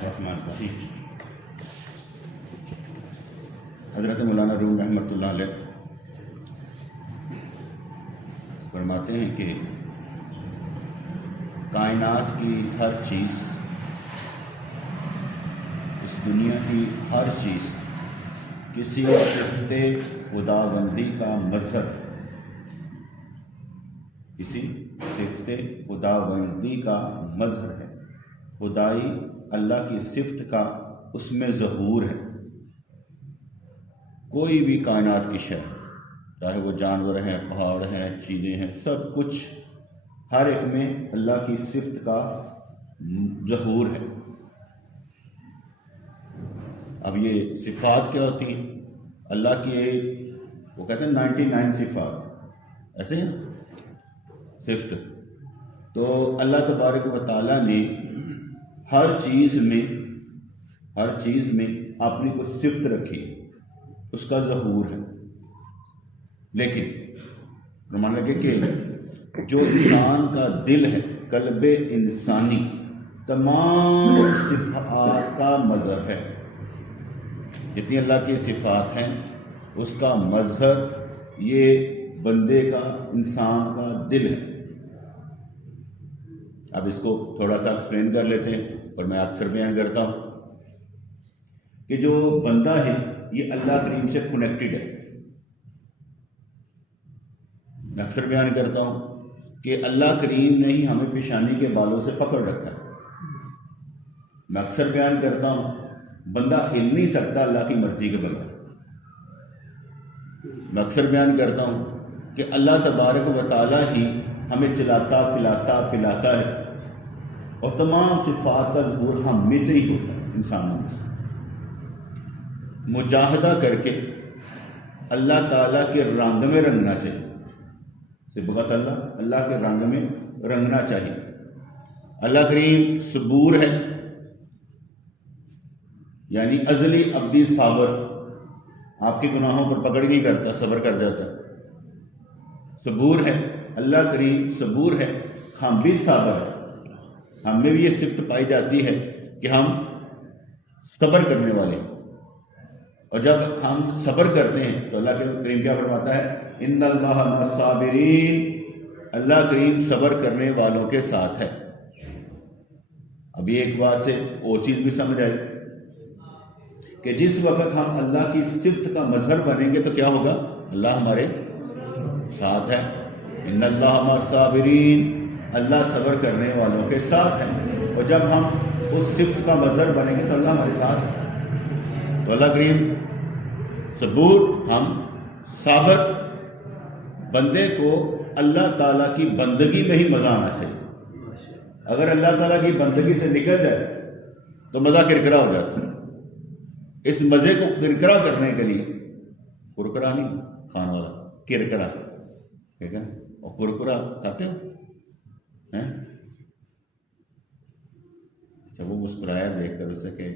الرحمن الرحیم۔ حضرت مولانا روم رحمۃ اللہ علیہ فرماتے ہیں کہ کائنات کی ہر چیز، اس دنیا کی ہر چیز کسی صفت خداوندی کا مظہر، کسی صفت خداوندی کا مظہر ہے۔ خدائی اللہ کی صفت کا اس میں ظہور ہے۔ کوئی بھی کائنات کی شے، چاہے وہ جانور ہیں، پہاڑ ہیں، چیزیں ہیں، سب کچھ ہر ایک میں اللہ کی صفت کا ظہور ہے۔ اب یہ صفات کیا ہوتی ہیں؟ اللہ کی وہ کہتے ہیں 99 صفات، ایسے ہی نا صفت۔ تو اللہ تبارک و تعالیٰ نے ہر چیز میں اپنی کوئی صفت رکھی، اس کا ظہور ہے۔ لیکن فرمان لگے کہ جو انسان کا دل ہے، قلب انسانی، تمام صفات کا مظہر ہے۔ جتنی اللہ کی صفات ہیں اس کا مظہر یہ بندے کا، انسان کا دل ہے۔ اب اس کو تھوڑا سا ایکسپلین کر لیتے ہیں، اور میں اکثر بیان کرتا ہوں کہ جو بندہ ہے یہ اللہ کریم سے کنیکٹڈ ہے۔ میں اکثر بیان کرتا ہوں کہ اللہ کریم نے ہی ہمیں پیشانی کے بالوں سے پکڑ رکھا ہے۔ میں اکثر بیان کرتا ہوں بندہ ہل نہیں سکتا اللہ کی مرضی کے بغیر۔ میں اکثر بیان کرتا ہوں کہ اللہ تبارک و تعالیٰ ہی ہمیں چلاتا، کھلاتا، پلاتا ہے، اور تمام صفات کا ظہور ہم میں سے ہی ہوتا ہے، انسانوں میں سے۔ مجاہدہ کر کے اللہ تعالیٰ کے رنگ میں رنگنا چاہیے۔ صبغت اللہ کے رنگ میں رنگنا چاہیے۔ اللہ کریم صبور ہے، یعنی ازلی ابدی صابر، آپ کے گناہوں پر پکڑ نہیں کرتا، صبر کر جاتا۔ صبور ہے اللہ کریم، صبور ہے، ہم بھی صابر ہیں۔ ہم میں بھی یہ صفت پائی جاتی ہے کہ ہم صبر کرنے والے ہیں، اور جب ہم صبر کرتے ہیں تو اللہ کریم کیا فرماتا ہے؟ ان اللہ مع الصابرین، اللہ کریم صبر کرنے والوں کے ساتھ ہے۔ اب یہ ایک بات سے اور چیز بھی سمجھ آئی کہ جس وقت ہم اللہ کی صفت کا مظہر بنیں گے تو کیا ہوگا؟ اللہ ہمارے ساتھ ہے۔ ان اللہ مع الصابرین، اللہ صبر کرنے والوں کے ساتھ ہے۔ اور جب ہم اس صفت کا مظہر بنیں گے تو اللہ ہمارے ساتھ ہے۔ تو اللہ کریم صبور، ہم صابر۔ بندے کو اللہ تعالیٰ کی بندگی میں ہی مزہ آنا چاہیے۔ اگر اللہ تعالیٰ کی بندگی سے نکل جائے تو مزہ کرکرا ہو جاتا ہے۔ اس مزے کو کرکرا کرنے کے لیے، کرکرا نہیں کھانے والا، کرکرا، ٹھیک ہے؟ اور کرکرا کھاتے ہو؟ اچھا، وہ مسکرایا دیکھ کر اسے کہ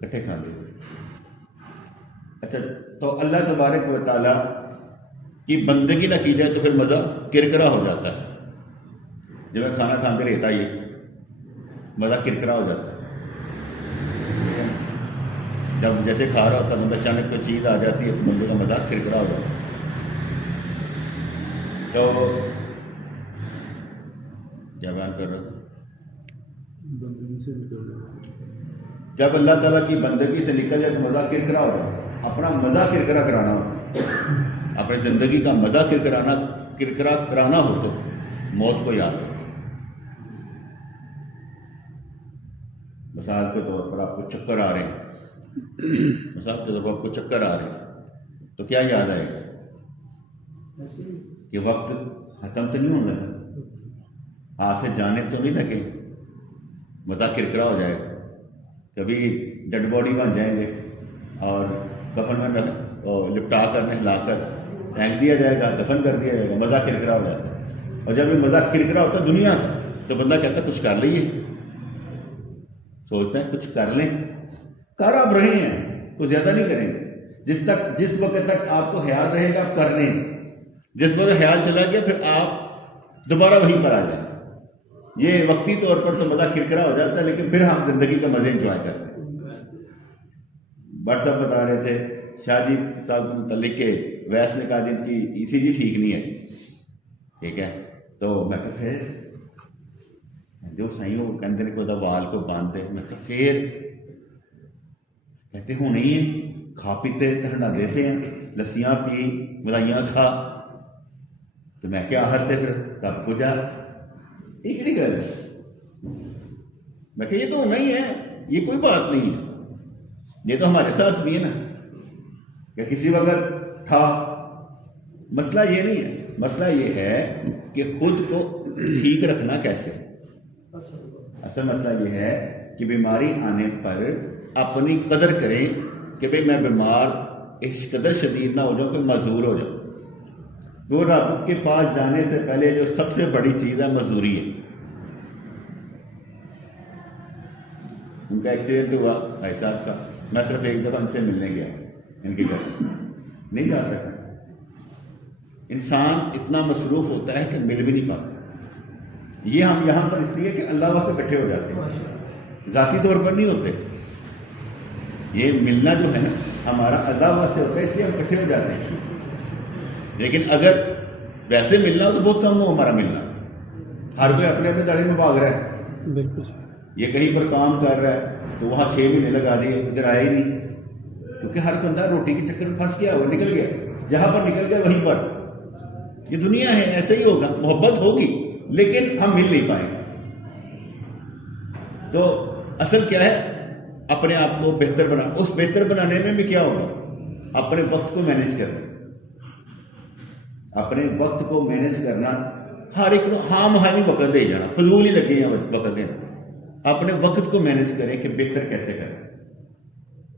کٹھے کھا لیتے۔ اچھا، تو اللہ تبارک و تعالیٰ کی بندگی نہ کی جائے تو پھر مزہ کرکرا ہو جاتا ہے۔ جب میں کھانا کھاتے رہتا یہ مزہ کرکرا ہو جاتا ہے۔ جب جیسے کھا رہا ہوتا ہے بندہ، اچانک کوئی چیز آ جاتی ہے تو بندے کا مزہ کرکرا ہو جاتا ہے۔ تو کیا بیان کر رہا تھا؟ جب اللہ تعالیٰ کی بندگی سے نکل جائے تو مزہ کرکرا ہو جاتا ہے۔ اپنا مزہ کرکرا کرانا ہو، اپنی زندگی کا مزہ کرکرا کرانا ہو تو موت کو یاد رکھو۔ مثال کے طور پر آپ کو چکر آ رہے ہیں، مثال کے طور پر آپ کو چکر آ رہے ہیں تو کیا یاد آئے گا کہ وقت ختم تو نہیں ہونے لگا، ہاتھ سے جانے تو نہیں لگے، مزہ کرکرا ہو جائے گا۔ کبھی ڈیڈ باڈی بن جائیں گے اور کفن میں لپٹا کر نہلا کر پھینک دیا جائے گا، دفن کر دیا جائے گا، مزہ کرکرا ہو جاتا ہے۔ اور جب یہ مزہ کرکرا ہوتا ہے دنیا تو بندہ کہتا ہے کچھ کر لئیے، سوچتا ہے کچھ کر لیں، کر آپ رہے ہیں، کچھ زیادہ نہیں کریں گے۔ جس وقت تک آپ کو خیال رہے گا آپ کر لیں، جس وقت خیال چلا گیا پھر آپ دوبارہ وہیں پر آ جائیں۔ یہ وقتی طور پر تو مزہ کرکرا ہو جاتا ہے، لیکن پھر ہم زندگی کا مزے انجوائے کرتے ہیں۔ بٹ صاحب بتا رہے تھے شاہ جی صاحب کے متعلق کہ ویس نے کہا جن کی ای سی جی ٹھیک نہیں ہے، ٹھیک ہے، تو میں کہ پھر جو سائیں وہ کہتے ہیں کہ وال کو باندھتے، میں کہ پھر کہتے ہوں نہیں ہے، کھا پیتے ہنڈا دے پہ ہیں، لسیاں پی ملائیاں کھا، تو میں کیا ہر تے پھر رب کو جا، یہ کہڑی گل ہے؟ میں کہ یہ تو ہونا ہی ہے، یہ کوئی بات نہیں ہے، یہ تو ہمارے ساتھ بھی ہے نا کہ کسی وقت تھا۔ مسئلہ یہ نہیں ہے، مسئلہ یہ ہے کہ خود کو ٹھیک رکھنا کیسے۔ اصل مسئلہ یہ ہے کہ بیماری آنے پر اپنی قدر کریں کہ بھئی میں بیمار اس قدر شدید نہ ہو جاؤں کہ معذور ہو جاؤں۔ وہ رب کے پاس جانے سے پہلے جو سب سے بڑی چیز ہے مزدوری ہے۔ ان کا ایکسیڈنٹ ہوا بھائی صاحب کا، میں صرف ایک دفعہ ان سے ملنے گیا، ان کے گھر نہیں جا سکا۔ انسان اتنا مصروف ہوتا ہے کہ مل بھی نہیں پاتا۔ یہ ہم یہاں پر اس لیے کہ اللہ واسطے اکٹھے ہو جاتے ہیں، ذاتی طور پر نہیں ہوتے۔ یہ ملنا جو ہے نا ہمارا اللہ واسطے ہوتا ہے، اس لیے ہم اکٹھے ہو جاتے ہیں۔ لیکن اگر ویسے ملنا ہو تو بہت کم ہو ہمارا ملنا، ہر کوئی اپنے اپنے داڑھی میں بھاگ رہا ہے۔ بالکل یہ کہیں پر کام کر رہا ہے تو وہاں 6 مہینے لگا دیے، ادھر آئے ہی نہیں، کیونکہ ہر بندہ روٹی کے چکر میں پھنس گیا، وہ نکل گیا، جہاں پر نکل گیا وہیں پر۔ یہ دنیا ہے، ایسے ہی ہوگا، محبت ہوگی لیکن ہم مل نہیں پائیں گے۔ تو اصل کیا ہے؟ اپنے آپ کو بہتر بنا، اس بہتر بنانے میں بھی کیا ہوگا؟ اپنے وقت کو مینیج کرنا، اپنے وقت کو مینیج کرنا، ہر ایک ہاں مہانی وقت دے جانا، فضول ہی لگے ہیں وقت دینا۔ اپنے وقت کو مینیج کریں کہ بہتر کیسے کریں،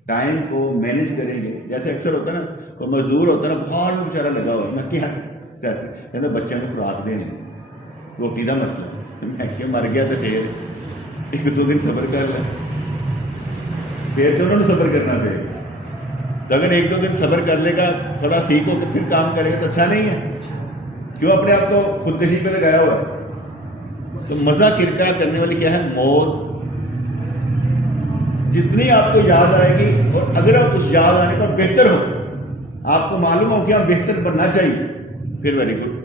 ٹائم کو مینیج کریں گے۔ جیسے اکثر ہوتا ہے نا، کوئی مزدور ہوتا ہے نا، باہر میں بیچارہ لگا ہوا ہے، میں کیا کہتا بچوں کو خوراک دینے، روٹی کا مسئلہ، میں کہ مر گیا تو پھر 1-2 دن صبر کر لیں، پھر تو انہوں نے صبر کرنا پڑے گا۔ تو اگر 1-2 دن صبر کر لے گا، تھوڑا ٹھیک ہو کے پھر کام کرے گا تو اچھا نہیں ہے، کیوں اپنے آپ کو خودکشی پہ لگایا ہوا ہے؟ تو مزہ کرکرا کرنے والی کیا ہے؟ موت۔ جتنی آپ کو یاد آئے گی، اور اگر آپ اس یاد آنے پر بہتر ہو، آپ کو معلوم ہو کہ آپ بہتر بننا چاہیے، پھر ویری گڈ،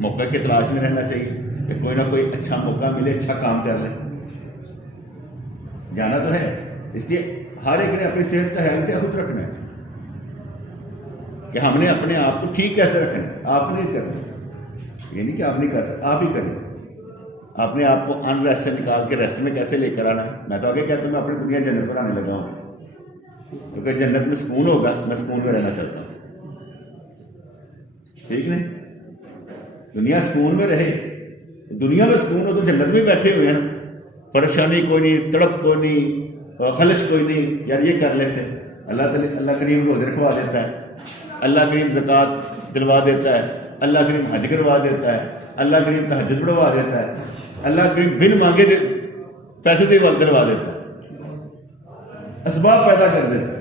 موقع کی تلاش میں رہنا چاہیے کہ کوئی نہ کوئی اچھا موقع ملے، اچھا کام کر لیں۔ جانا تو ہے، اس لیے ہر ایک نے اپنی صحت کا خیال خود رکھنا ہے کہ ہم نے اپنے آپ کو ٹھیک کیسے رکھنا ہے۔ آپ نہیں کرنا، یہ نہیں کہ آپ نہیں کر سکتے، آپ ہی کریں۔ اپنے آپ کو ان ریسٹ سے نکال کے ریسٹ میں کیسے لے کر آنا ہے؟ میں تو آگے کہتا ہوں میں اپنی دنیا جنت بنانے لگا ہوں، کیونکہ جنت میں سکون ہوگا، میں سکون میں رہنا چاہتا ہوں، ٹھیک نہیں؟ دنیا سکون میں رہے، دنیا میں سکون ہو تو جنت میں بیٹھے ہوئے ہیں نا، پریشانی کوئی نہیں، تڑپ کوئی نہیں، خلش کوئی نہیں، یار یہ کر لیتے۔ اللہ کریم روزے رکھوا دیتا ہے، اللہ کریم زکوٰۃ دلوا دیتا ہے، اللہ کریم حج کروا دیتا ہے، اللہ کریم تہجد پڑھوا دیتا ہے، اللہ کریم بن مانگے پیسے دلوا دیتا ہے، اسباب پیدا کر دیتا ہے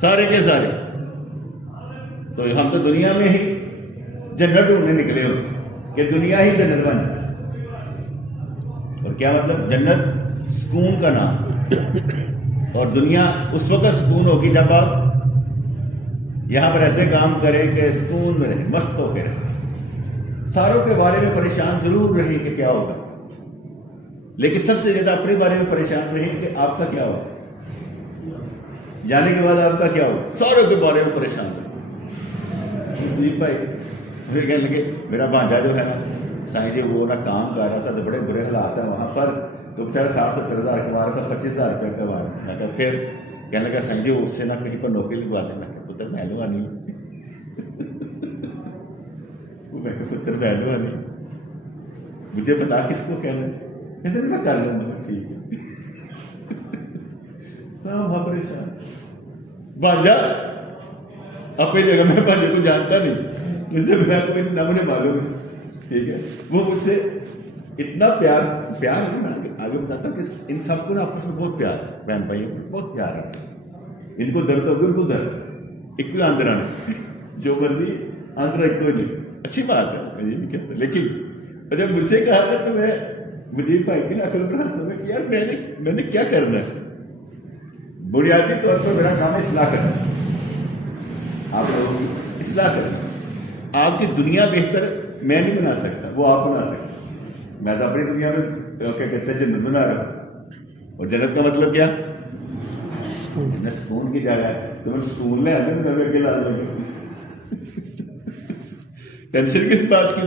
سارے کے سارے۔ تو ہم تو دنیا میں ہی جنت ڈھونڈنے نکلے ہو کہ دنیا ہی جنت بن جائے۔ اور کیا مطلب؟ جنت سکون کا نام، اور دنیا اس وقت سکون ہوگی جب آپ یہاں پر ایسے کام کریں کہ سکون میں رہیں، مست ہو کے رہیں۔ ساروں کے بارے میں پریشان ضرور رہیں کہ کیا ہوگا، لیکن سب سے زیادہ اپنے بارے میں پریشان رہیں کہ آپ کا کیا ہوگا، جانے کے بعد آپ کا کیا ہوگا، ساروں کے بارے میں پریشان رہیں۔ جی بھائی مجھے کہنے لگے میرا بھانجا جو ہے نا سائیں جی، وہ نہ کام کر رہا تھا تو بڑے برے حالات ہیں وہاں پر، تو بیچارہ 60-70 ہزار کما رہا تھا، 25,000 روپیہ کما رہا تھا۔ میں کہا پھر کہنے لگا سائیں جی اس سے نہ کہیں پر نوکری لگوا دیں۔ میں کہا پتر پہلوانی، میں کہا پتر پہلوانی مجھے بتا کس کو کہنا ہے؟ کہتے میں کر لوں گا، ٹھیک ہے۔ ہاں پریشان بھانجا اپنی جگہ، میں بھانجے کو جانتا نہیں، اس سے میرا کوئی نہ مجھے معلوم ہے، ٹھیک ہے۔ وہ مجھ سے اتنا پیار ہے، میں آگے بتاتا ہوں کہ ان سب کو نا آپس میں بہت پیار ہے، بہن بھائی بہت پیار ہے، ان کو درد ہوگی ان کو درد، ایک کوئی آندرا نہیں، جو مرضی آندرا ایک کوئی نہیں، اچھی بات ہے، میں یہ نہیں کہتا، لیکن اور جب مجھ سے کہا تھا تو میں مجید بھائی کی نقل پر ہنستا ہوں کہ یار میں نے کیا کرنا ہے؟ بنیادی طور پر میرا کام اصلاح کرنا، آپ لوگوں کی اصلاح کرنا. آپ کی دنیا بہتر میں نہیں بنا سکتا، وہ آپ بنا سکتا. میں تو اپنی دنیا میں کیا کہتے ہیں جنت بنا رہا ہوں. اور جنت کا مطلب کیا؟ جنت سکون کی جگہ ہے. تو میں سکون لے آتے میں اکیلا آ جاؤں گا. ٹینشن کس بات کی؟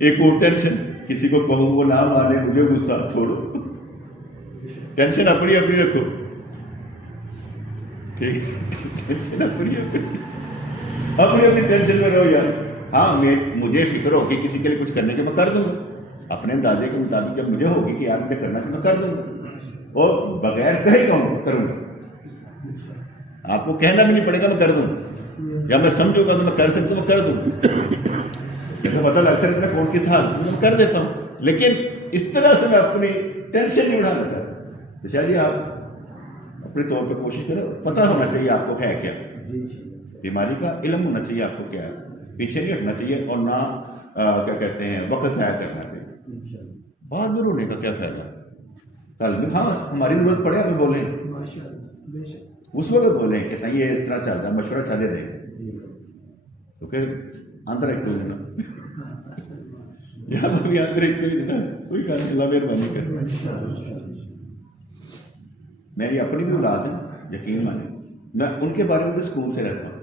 ایک اور ٹینشن کسی کو کہوں وہ نہ مانے مجھے غصہ، چھوڑو. ٹینشن اپنی اپنی رکھو، ٹھیک ہے؟ ٹینشن اپنی اپنی ٹینشن میں رہو یار. ہاں مجھے فکر ہوگی کسی کے لیے کچھ کرنے کے میں کر دوں گا اپنے اندازے کے مطابق. جب مجھے ہوگی کہ یار مجھے کرنا تو میں کر دوں گا، اور بغیر کہے کروں گا. آپ کو کہنا بھی نہیں پڑے گا، میں کر دوں گا. جب میں سمجھوں گا تو میں کر سکتا ہوں، میں کر دوں گا. جب میں پتہ لگتا ہے کہ کون کس حال میں کر دیتا ہوں. لیکن اس طرح سے میں اپنی ٹینشن نہیں اڑانا چاہتا. تو چلیے آپ اپنے طور پہ کوشش کریں. پتہ ہونا چاہیے آپ کو ہے کیا بیماری کا، علم ہونا چاہیے آپ کو کیا ہے. پیچھے نہیں ہٹنا چاہیے، اور نہ کیا کہتے ہیں وقت ضائع کرنا چاہیے. بعد میں رونے کا کیا فائدہ؟ کل میں ہاں ہماری ضرورت پڑے ہمیں بولیں، اس وقت بولیں کہ صحیح ہے اس طرح چل رہا ہے، مشورہ چلے رہے. کیونکہ اندر ایک کوئی دینا یہاں پر بھی اندر ایک کوئی دینا کوئی کہا اللہ مہربانی کر. میری اپنی بھی اولاد ہے، یقین مانے میں ان کے بارے میں بھی سکون سے رہتا ہوں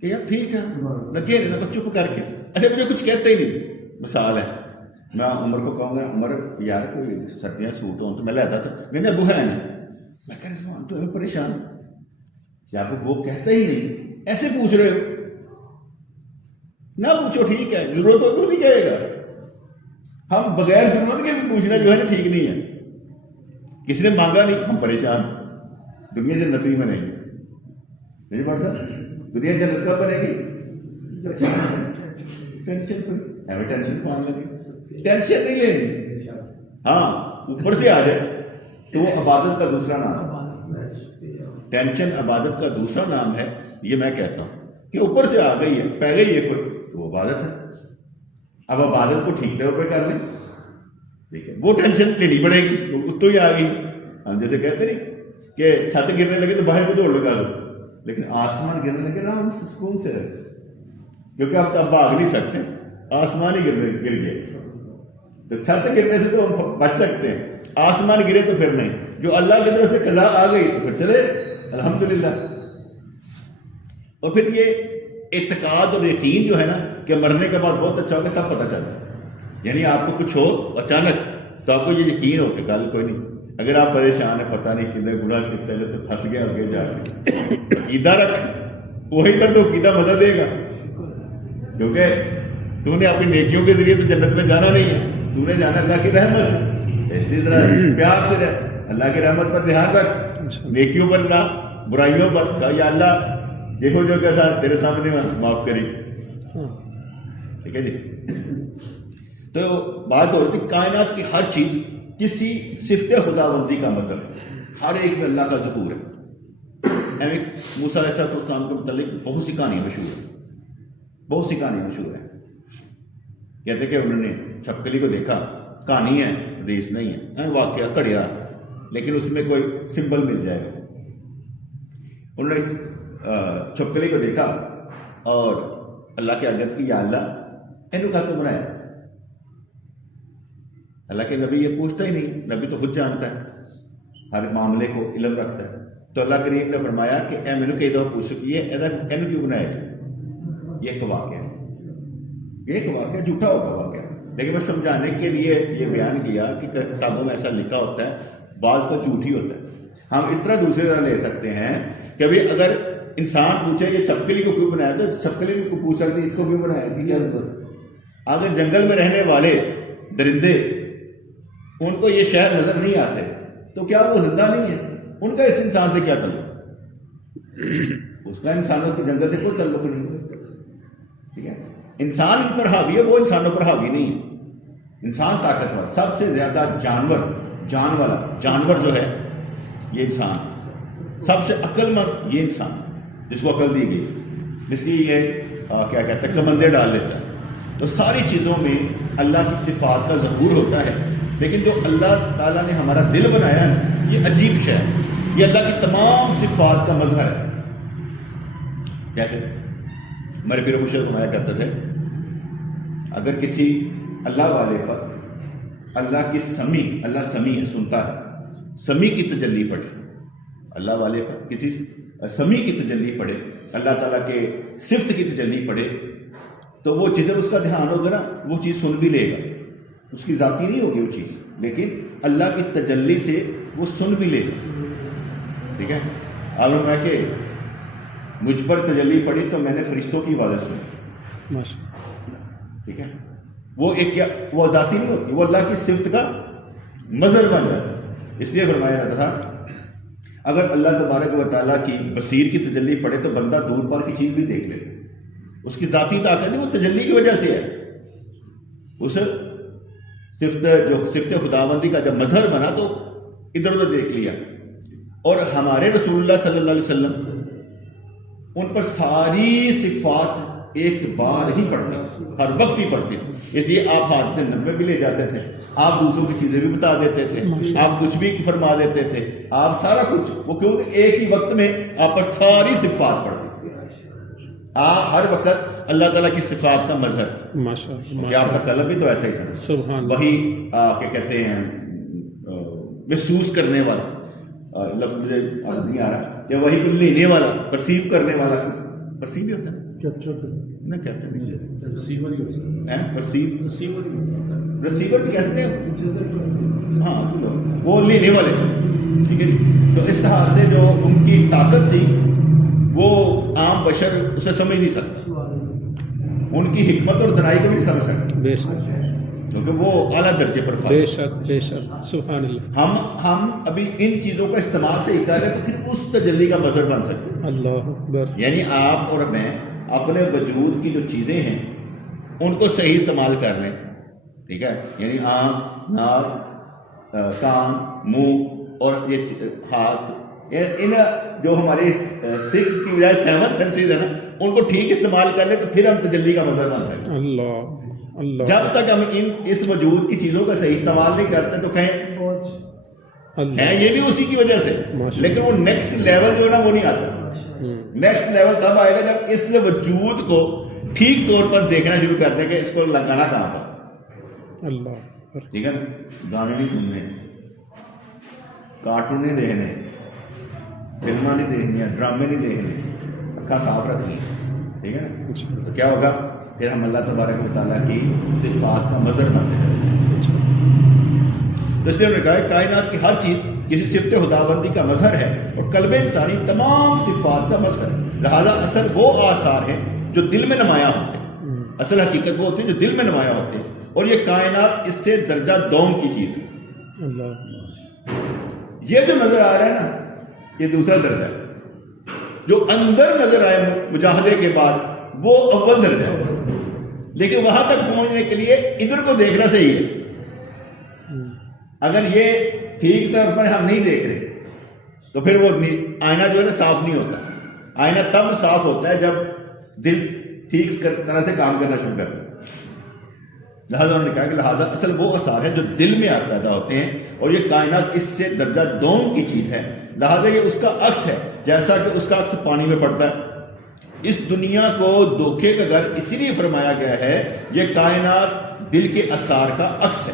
کہ یار ٹھیک ہے لگے نہیں نا بس چپ کر کے. اچھا مجھے کچھ کہتے ہی نہیں. مثال ہے، میں عمر کو کہوں گا عمر یار کوئی سردیاں سوٹ ہوں تو میں لیتا تھا، میں نے ابو ہے نہیں. میں کہہ رہا تو میں پریشان کیا آپ وہ کہتا ہی نہیں، ایسے پوچھ رہے ہو. نہ پوچھو، ٹھیک ہے ضرورت ہو کیوں نہیں کہے گا. ہم بغیر ضرورت کے بھی پوچھنا جو ہے نا ٹھیک نہیں ہے. کسی نے مانگا نہیں ہم پریشان. دنیا جنت نہیں بنے گی. نہیں پڑھ سکتا دنیا جنت کب بنے گی؟ ٹینشن پان لگی، ٹینشن نہیں لینی. ہاں اوپر سے آ جائے تو وہ عبادت کا دوسرا نام ہے. ٹینشن عبادت کا دوسرا نام ہے. یہ میں کہتا ہوں کہ اوپر سے آ گئی ہے، پہ گئی ہے کوئی تو وہ عبادت ہے. اب عبادت کو ٹھیک طرح پہ کر لیں، ٹھیک ہے وہ ٹینشن لینی پڑے گی. وہ تو ہی آ گئی. ہم جیسے کہتے نہیں کہ چھت گرنے لگے تو باہر کو دوڑ لگا دو، لیکن آسمان گرنے لگے نا ہم سکون سے رہے، کیونکہ اب تو آپ بھاگ نہیں سکتے، آسمان ہی گر گئے. تو چھت گرنے سے تو ہم بچ سکتے ہیں، آسمان گرے تو پھر نہیں. جو اللہ کی طرف سے قضا آ گئی تو پھر چلے الحمدللہ. اور پھر یہ اعتقاد اور یقین جو ہے نا کہ مرنے کے بعد بہت اچھا ہوگا تب پتہ چلتا ہے. یعنی آپ کو کچھ ہو اچانک تو آپ کو یہ یقین ہو کہ کل کوئی نہیں. اگر آپ پریشان ہیں پتہ نہیں کتنے گناہ کتنے تو پھنس گیا آگے جا کے، عقیدہ رکھ وہی کر دو، عقیدہ مدد دے گا. کیونکہ تو نے اپنی نیکیوں کے ذریعے تو جنت میں جانا نہیں ہے، تو نے جانا اللہ کی رحمت سے. اس طرح پیار سے رہ، اللہ کی رحمت پر دھیان رکھ، نیکیوں پر نہ برائیوں پر. یا اللہ دیکھو جو کیسا تیرے سامنے معاف کری. ٹھیک ہے جی. تو بات ہو رہی تھی کائنات کی ہر چیز کسی صفت خداوندی کا مطلب ہے. ہر ایک میں اللہ کا ظہور ہے. موسیٰ علیہ السلام کے متعلق بہت سی کہانیاں مشہور ہیں، بہت سی کہانیاں مشہور ہیں. کہتے کہ انہوں نے چھپکلی کو دیکھا، کہانی ہے حدیث نہیں ہے، واقعہ کڑیا، لیکن اس میں کوئی سمبل مل جائے گا. انہوں نے چھپکلی کو دیکھا اور اللہ کے عرض کی یا اللہ اینو کا تو بنایا. اللہ کے نبی یہ پوچھتا ہی نہیں، نبی تو خود جانتا ہے، ہر معاملے کو علم رکھتا ہے. تو اللہ کریم نے فرمایا کہ اے مینو کئی دفعہ پوچھ سکی ہے اینو کیوں بنایا گیا. یہ ایک واقعہ ہے، یہ ایک واقعہ جھوٹا ہوگا واقعہ، لیکن میں سمجھانے کے لیے یہ بیان کیا کہ کتابوں میں ایسا لکھا ہوتا ہے، بعض کا جھوٹ ہی ہوتا ہے. ہم اس طرح دوسرے طرح لے سکتے ہیں کہ ابھی اگر انسان پوچھے یہ چھپکلی کو کیوں بنایا تو چھپکلی کو پوچھ سکتے اس کو کیوں بنایا، اس کی کیا ضرورت. اگر جنگل میں رہنے والے درندے ان کو یہ شہر نظر نہیں آتے تو کیا وہ زندہ نہیں ہے؟ ان کا اس انسان سے کیا تعلق؟ اس کا انسانوں کے جنگل سے کوئی تعلق نہیں. ٹھیک ہے، انسان ان پر حاوی ہے، وہ انسانوں پر حاوی نہیں ہے. انسان طاقتور، سب سے زیادہ جانور جو ہے یہ انسان، سب سے عقل مند یہ انسان جس کو عقل دی گئی. اس لیے یہ کیا کہتے ہیں کمندے ڈال لیتا ہے. تو ساری چیزوں میں اللہ کی صفات کا ظہور ہوتا ہے. لیکن جو اللہ تعالیٰ نے ہمارا دل بنایا ہے یہ عجیب شے ہے, یہ اللہ کی تمام صفات کا مظہر ہے. کیسے؟ ہمارے پیر مرشد فرمایا کرتے تھے اگر کسی اللہ والے پر اللہ کی سمیع، اللہ سمیع ہے، سنتا ہے، سمیع کی تجلی پڑے، اللہ والے پر کسی سمیع کی تجلی پڑے، اللہ تعالیٰ کے صفت کی تجلی پڑے، تو وہ جدھر اس کا دھیان ہوگا نا وہ چیز سن بھی لے گا. اس کی ذاتی نہیں ہوگی وہ چیز، لیکن اللہ کی تجلی سے وہ سن بھی لے گا. ٹھیک ہے. معلوم ہے کہ مجھ پر تجلی پڑی تو میں نے فرشتوں کی آواز سنی. ٹھیک ہے. وہ ایک کیا وہ ذاتی نہیں ہوتی، وہ اللہ کی صفت کا مظہر بن جاتا ہے. اس لیے فرمایا جاتا تھا اگر اللہ تبارک و تعالیٰ کی بصیر کی تجلی پڑے تو بندہ دور پر کی چیز بھی دیکھ لے. اس کی ذاتی طاقت نہیں، وہ تجلی کی وجہ سے ہے. اس صفت جو صفت خداوندی کا جب مظہر بنا تو ادھر ادھر دیکھ لیا. اور ہمارے رسول اللہ صلی اللہ علیہ وسلم ان پر ساری صفات ایک بار ہی پڑھتی، ہر وقت ہی پڑھتی. اس لیے آپ حاجت نبوی میں بھی لے جاتے تھے، آپ دوسروں کی چیزیں بھی بتا دیتے تھے، آپ کچھ بھی فرما دیتے تھے، آپ سارا کچھ. وہ کیوں؟ ایک ہی وقت میں آپ پر ساری صفات پڑھتی. آپ ہر وقت اللہ تعالیٰ کی صفات کا مظہر. کہ آپ کا قلب بھی تو ایسا ہی تھا. وہی کیا کہتے ہیں محسوس کرنے والا لفظ مجھے نہیں آ رہا، یا وہی کو لینے والا، پرسیو کرنے والا. پرسیو بھی ہوتا ہے نا، کہتے ہیں ریسیور بھی کہتے ہیں. ہاں وہ لینے والے تھے. ٹھیک ہے. تو اس لحاظ سے جو ان کی طاقت تھی وہ عام بشر اسے سمجھ نہیں سکتا، ان کی حکمت اور دنائی کو بھی نہیں سمجھ سکتا، کیونکہ وہ اعلیٰ درجے پر فائدہ. بے شک بے شک سبحان اللہ. ہم ابھی ان چیزوں کا استعمال سے کر لیں تو پھر اس تجلی کا مظہر بن سکتے ہیں. اللہ اکبر. یعنی آپ اور میں اپنے وجود کی جو چیزیں ہیں ان کو صحیح استعمال کر لیں. ٹھیک ہے. یعنی آنکھ، ناک، کان، منہ اور یہ ہاتھ، ان جو ہمارے 6 کی بجائے 7 سینسز ہیں نا، ان کو ٹھیک استعمال کر لیں تو پھر ہم تجلی کا مظہر بن سکتے ہیں. اللہ. جب تک ہم اس وجود کی چیزوں کا صحیح استعمال نہیں کرتے تو کہیں ہے یہ بھی اسی کی وجہ سے، لیکن وہ نیکسٹ لیول جو ہے نا وہ نہیں آتا. نیکسٹ لیول تب آئے گا جب اس وجود کو ٹھیک طور پر دیکھنا شروع کرتے ہیں کہ اس کو لگانا کہاں پر. اللہ. ٹھیک ہے. گانے نہیں سننے، کارٹون نہیں دیکھنے، فلمیں نہیں دیکھنی، ڈرامے نہیں دیکھنے، اکھا صاف رکھنی. ٹھیک ہے نا. تو کیا ہوگا؟ پھر ہم اللہ تبارک و تعالیٰ کی صفات کا مظہر بنتے ہیں. تو اس لیے ہم نے کہا کائنات کی ہر چیز کسی صفت خداوندی کا مظہر ہے اور قلب انسانی تمام صفات کا مظہر ہے. لہذا اصل وہ آثار ہیں جو دل میں نمایاں ہوتے ہیں. اصل حقیقت وہ ہوتی ہے جو دل میں نمایاں ہوتے ہیں، اور یہ کائنات اس سے درجہ دوم کی چیز ہے. یہ جو نظر آ رہا ہے نا یہ دوسرا درجہ ہے. جو اندر نظر آئے مجاہدے کے بعد وہ اول درجہ ہے. لیکن وہاں تک پہنچنے کے لیے ادھر کو دیکھنا صحیح ہے. اگر یہ ٹھیک طور پر ہم نہیں دیکھ رہے تو پھر وہ آئینہ جو ہے نا صاف نہیں ہوتا. آئینہ تب صاف ہوتا ہے جب دل ٹھیک طرح سے کام کرنا شروع کرتا ہے. لہٰذا انہوں نے کہا کہ لہٰذا اصل وہ آثار ہیں جو دل میں پیدا ہوتے ہیں، اور یہ کائنات اس سے درجہ دوم کی چیز ہے. لہٰذا یہ اس کا عکس ہے، جیسا کہ اس کا عکس پانی میں پڑتا ہے. اس دنیا کو دھوکے کا گھر اسی لیے فرمایا گیا ہے، یہ کائنات دل کے آثار کا عکس ہے.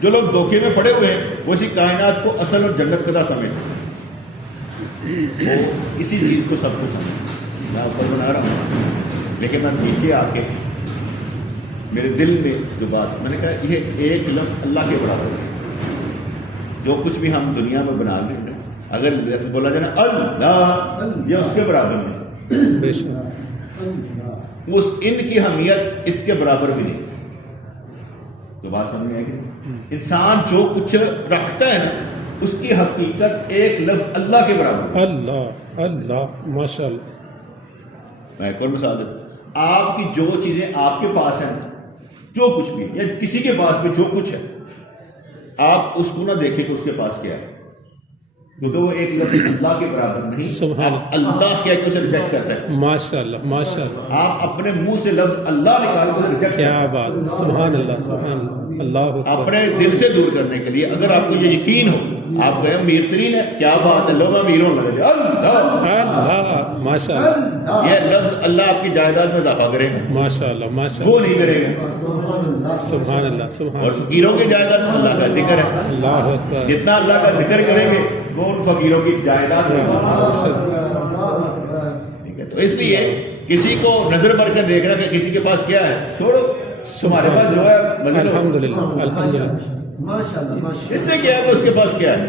جو لوگ دھوکے میں پڑے ہوئے ہیں وہ اسی کائنات کو اصل اور جنت قدا سمجھتے ہیں، وہ اسی چیز کو سب کو سمجھتے ہیں. میں اوپر بنا رہا ہوں لیکن میں نیچے آ کے میرے دل میں جو بات میں نے کہا یہ ایک لفظ اللہ کے برابر ہے. جو کچھ بھی ہم دنیا میں بنا لیں اگر لفظ بولا جائے نا اللہ، یہ اس کے برابر نہیں. اس ان کی اہمیت اس کے برابر بھی نہیں. تو بات سمجھ میں آئے گی. انسان جو کچھ رکھتا ہے نا اس کی حقیقت ایک لفظ اللہ کے برابر. اللہ اللہ ماشاء اللہ. میں ایک اور مثال دیتا ہوں. آپ کی جو چیزیں آپ کے پاس ہیں، جو کچھ بھی یا کسی کے پاس بھی جو کچھ ہے، آپ اس کو نہ دیکھیں کہ اس کے پاس کیا ہے. کیونکہ وہ ایک لفظ اللہ کے برابر نہیں. آپ اللہ کہہ کے اسے ریجیکٹ کر سکتے ہیں. ماشاء اللہ ماشاء اللہ. آپ اپنے منہ سے لفظ اللہ نکال کر ریجیکٹ کر کیا بات. سبحان اللہ سبحان اللہ. اپنے دل سے دور کرنے کے لیے اگر آپ کو یہ یقین ہو آپ کہیں امیر ترین ہے, کیا بات ہے, لوگ امیر ہونے لگے اللہ اللہ ماشاء اللہ. یہ لفظ اللہ آپ کی جائیداد میں اضافہ کرے گا, ماشاء اللہ ماشاء وہ اللہ. نہیں کرے گا. سبحان اللہ سبحان اور فقیروں کی جائیداد میں اللہ کا ذکر ہے. اللہ اکبر. جتنا اللہ کا ذکر کریں گے وہ ان فقیروں کی جائیداد میں ٹھیک ہے. تو اس لیے کسی کو نظر بھر کر دیکھنا کہ کسی کے پاس کیا ہے, چھوڑو, تمہارے پاس جو ہے الحمدللہ الحمدللہ. اس سے کیا ہے, اس کے پاس کیا ہے,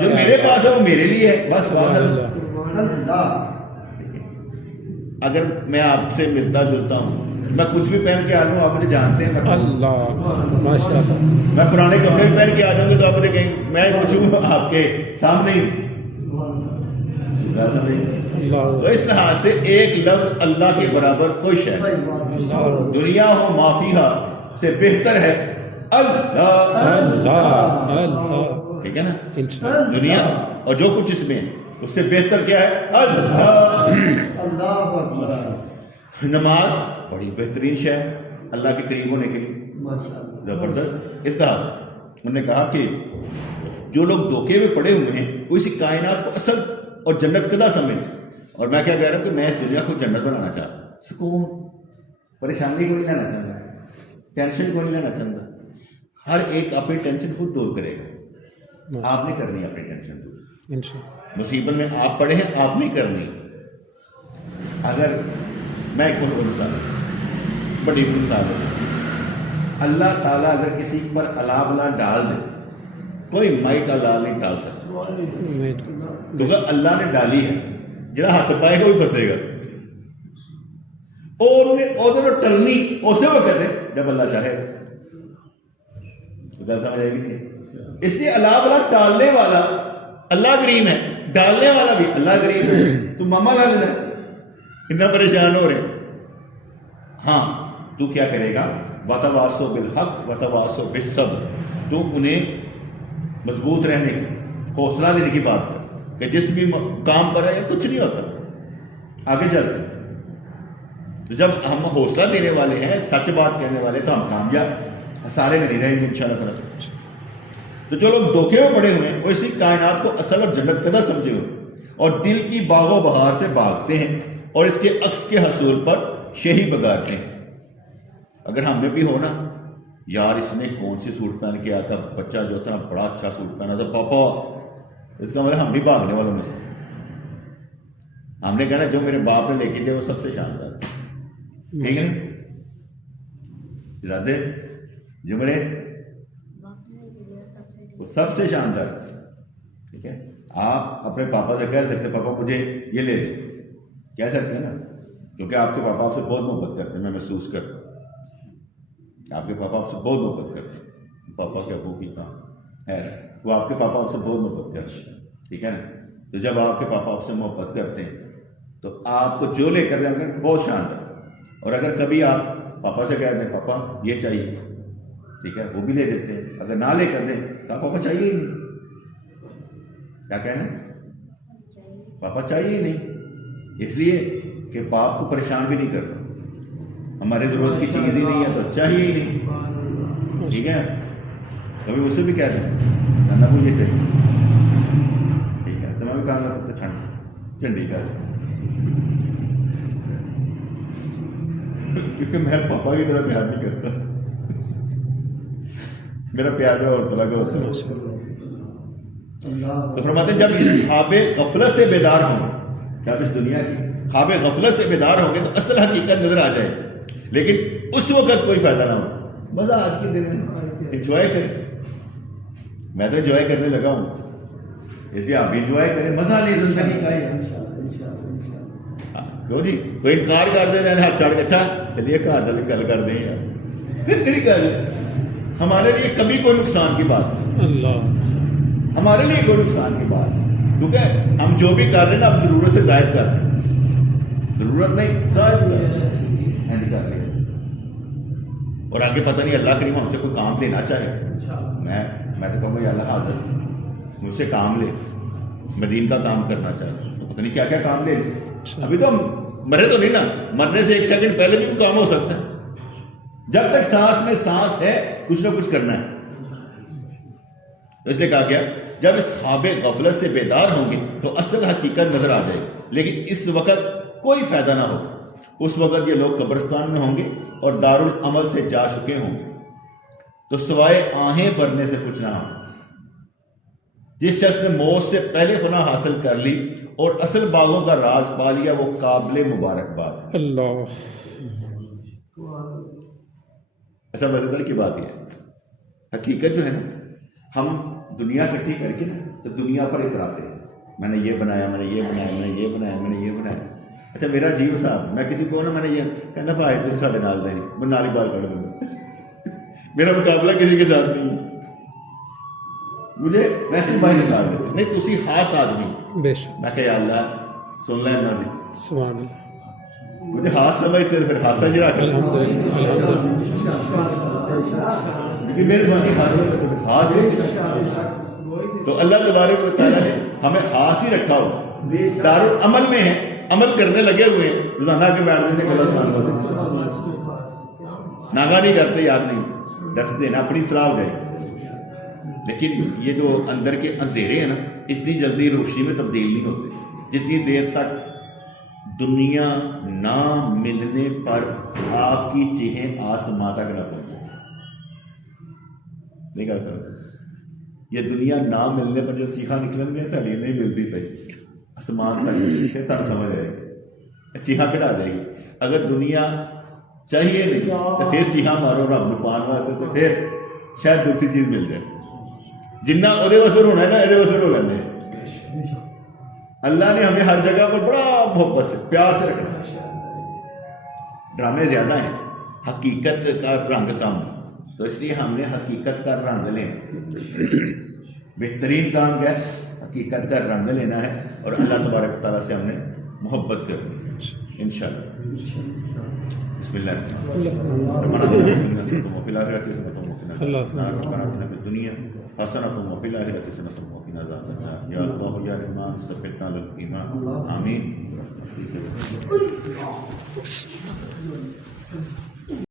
جو میرے پاس ہے وہ میرے لیے ہے, بس بات ہے. اگر میں آپ سے ملتا جلتا ہوں, میں کچھ بھی پہن کے آ جاؤں, آپ مجھے جانتے ہیں, اللہ ماشاء اللہ. میں پرانے کپڑے پہن کے آ جاؤں گے تو آپ مجھے کہیں میں پوچھوں آپ کے سامنے ہی. تو اس لحاظ سے ایک لفظ اللہ کے برابر کوئی شے دنیا ہو معافیہ سے بہتر ہے اللہ. اللہ اللہ. ٹھیک ہے نا, دنیا اور جو کچھ اس میں اس سے بہتر کیا ہے اللہ. نماز بڑی بہترین شے ہے اللہ کے قریب ہونے کے لیے, زبردست. اس طرح سے انہوں نے کہا کہ جو لوگ دھوکے میں پڑے ہوئے ہیں وہ اسی کائنات کو اصل اور جنت کدا سمجھ, اور میں کیا کہہ رہا ہوں کہ میں اس دنیا کو جنت بنانا چاہتا ہوں. سکون, پریشانی کو نہیں لینا چاہتا, ٹینشن کو نہیں لینا چاہتا. ہر ایک اپنی ٹینشن خود دور کرے گا, آپ نہیں کرنی اپنی ٹینشن دور. مصیبت میں آپ پڑے ہیں, آپ نہیں کرنی. اگر میں ایک مثال, بڑی مثال ہے, اللہ تعالیٰ اگر کسی پر اللہ بلا ڈال دے, کوئی مائی کا لال نہیں ڈال سکتا, کیونکہ اللہ نے ڈالی ہے. جہاں ہاتھ پائے گا وہی پھنسے گا, اور ٹلنی اسے وہ کہتے جب اللہ چاہے. سمجھ آئے گی نہیں. اس لیے اللہ والا ڈالنے والا اللہ کریم ہے, ڈالنے والا بھی اللہ کریم ہے. تو ماما لگ ہے, اتنا پریشان ہو رہے. ہاں تو کیا کرے گا, وتواصوا بالحق وتواصوا بالصبر. تو انہیں مضبوط رہنے کی, حوصلہ دینے کی بات کر کہ جس بھی کام پر ہے کچھ نہیں ہوتا, آگے چلتے. تو جب ہم حوصلہ دینے والے ہیں, سچ بات کہنے والے, تو ہم کامیاب سارے میں نہیں رہیں گے انشاءاللہ تعالیٰ. تو جو لوگ دھوکے میں پڑے ہوئے ہیں وہ اسی کائنات کو اصل اور جنت کدہ سمجھے ہوئے, اور دل کی باغ و بہار سے بھاگتے ہیں اور اس کے عکس کے حصول پر شہی بگاڑتے ہیں. اگر ہم میں بھی ہونا, یار اس نے کون سی سوٹ پہن کے آیا تھا, بچہ جو تھا بڑا اچھا سوٹ پہنا تھا, پاپا, اس کا مطلب ہم بھی بھاگنے والوں میں سے. ہم نے کہنا جو میرے باپ نے لے کے دیا وہ سب سے شاندار, ٹھیک ہے ارادے, جو میرے وہ سب سے شاندار, ٹھیک ہے. آپ اپنے پاپا سے کہہ سکتے پاپا مجھے یہ لے دے, کہہ سکتے ہیں نا, کیونکہ آپ کے پاپا آپ سے بہت محبت کرتے ہیں, میں محسوس کرتا ہوں. آپ کے پاپا آپ سے بہت محبت کرتے ہیں, پاپا کے ابو کی کام ہے, وہ آپ کے پاپا آپ سے بہت محبت کرتے ہیں, ٹھیک ہے نا. تو جب آپ کے پاپا آپ سے محبت کرتے ہیں تو آپ کو جو لے کر دیں گے بہت شاندار. اور اگر کبھی آپ پاپا سے کہہ دیں پاپا یہ چاہیے, ٹھیک ہے, وہ بھی لے دیتے ہیں. اگر نہ لے کر دیں تو پاپا چاہیے ہی نہیں, کیا کہنا, پاپا چاہیے ہی نہیں. اس لیے کہ باپ کو پریشان بھی نہیں کرنا, ہماری ضرورت کی چیز ہی نہیں ہے تو چاہیے ہی نہیں, ٹھیک ہے. کبھی اسے بھی کہہ دیں نہ مجھے چاہیے, ٹھیک ہے, تو میں بھی کہا گا چنڈی گڑھ, کیونکہ میں پاپا کی طرح پیار نہیں کرتا, میرا پیار جو اور طرح کا ہوتا ہے. تو فرماتے ہیں جب اس خواب غفلت سے بیدار ہوں, جب اس دنیا کی خواب غفلت سے بیدار ہوں گے تو اصل حقیقت نظر آ جائے, لیکن اس وقت کوئی فائدہ نہ ہو. مزہ آج کے دن انجوائے کریں, میں تو انجوائے کرنے لگا ہوں, اس لیے آپ بھی انجوائے کریں, مزہ لیں زندگی کا. کیوں جی کوئی انکار کر دے ہاتھ چڑھ کے, اچھا چلیے گھر چل گل کر دیں یار, پھر کہڑی گل ہمارے لیے کبھی کوئی نقصان کی بات نہیں, ہمارے لیے کوئی نقصان کی بات, کیونکہ ہم جو بھی کر رہے ہیں نا اب ضرورت سے زائد کر رہے ہیں, ضرورت نہیں زائد کر رہے ہیں. اور آگے پتہ نہیں اللہ کریم ہم سے کوئی کام لینا چاہے, میں تو کہوں گا یا اللہ حاضر, مجھ سے کام لے، میں دین کا کام کرنا چاہتا ہوں، پتہ نہیں کیا کیا کام لے لے، ابھی تو مرے تو نہیں نا، مرنے سے 1 سیکنڈ پہلے بھی کوئی کام ہو سکتا ہے، جب تک سانس میں سانس ہے کچھ نہ کچھ کرنا ہے۔ اس نے کہا کیا، جب اس خواب غفلت سے بیدار ہوں گے تو اصل حقیقت نظر آ جائے گی، لیکن اس وقت کوئی فائدہ نہ ہو، اس وقت یہ لوگ قبرستان میں ہوں گے اور دارالعمل سے جا چکے ہوں گے، تو سوائے آہیں بھرنے سے کچھ نہ ہو۔ جس شخص نے موت سے پہلے فنا حاصل کر لی اور اصل باغوں کا راز پا لیا، وہ قابل مبارکباد ہے۔ اللہ، اچھا مزیدار کی بات یہ ہے، حقیقت جو ہے نا، ہم دنیا اکٹھی کر کے نا تو دنیا پر اتراتے ہیں، میں نے یہ بنایا، میں نے یہ بنایا، میں نے یہ بنایا، میں نے یہ بنایا۔ اچھا میرا عجیب صاحب، میں کسی کو نا میں نے یہ کہنا بھائی تجھے ساڑھے نال دیں، میں نالی بال کر دوں گا، میرا مقابلہ کسی کے ساتھ نہیں ہے، مجھے ویسے باہر نکال دیتے نہیں، تسی خاص آدمی، بے شک، میں کہ یا اللہ سن لیں نہ دی، سبحان اللہ، مجھے ہاتھ سمجھتے تو پھر ہاتھ سجرا کر، الحمدللہ، الحمدللہ، کیونکہ میرے ہاتھ سے تو اللہ تبارک و تعالیٰ نے ہمیں ہاتھ ہی رکھا ہو، دارالعمل میں ہے، عمل کرنے لگے ہوئے ہیں، روزانہ کے بیٹھ دیتے اللہ سبحانہ وتعالیٰ ناغا نہیں کرتے، یاد نہیں، درس دینا اپنی اصلاح ہو جائے، لیکن یہ جو اندر کے اندھیرے ہیں نا، اتنی جلدی روشنی میں تبدیل نہیں ہوتے، جتنی دیر تک دنیا نہ ملنے پر آپ کی چیخیں آسماں تک نہ پہنچے۔ نہیں کہا سر، یہ دنیا نہ ملنے پر جو چیخاں نکلیں گے تھوڑی نہیں ملتی پی آسمان تک، پھر تک سمجھ آئے گی، چیخاں کٹا دے گی۔ اگر دنیا چاہیے نہیں تو پھر چیخاں مارو رب نو پان واسطے، تو پھر شاید دوسری چیز مل جائے، جنہ ادھے وسر ہونا ہے نا ادھے وسر ہو لینے۔ اللہ نے ہمیں ہر جگہ پر بڑا محبت سے پیار سے رکھنا، ڈرامے زیادہ ہیں، حقیقت کا رنگ کم، تو اس لیے ہم نے حقیقت کا رنگ لینا، بہترین کام کیا ہے، حقیقت کا رنگ لینا ہے، اور اللہ تبارک تعالیٰ سے ہم نے محبت کرنی ہے انشاءاللہ۔ بسم اللہ ربنا آتنا فی الدنیا حسنۃ وفی الآخرۃ حسنۃ وقنا عذاب النار، ربنا آتنا فی الدنیا حسنۃ وفی الآخرۃ حسنۃ وقنا عذاب النار، یا اللہ یا رحمان ثبتنا علی الایمان، آمین۔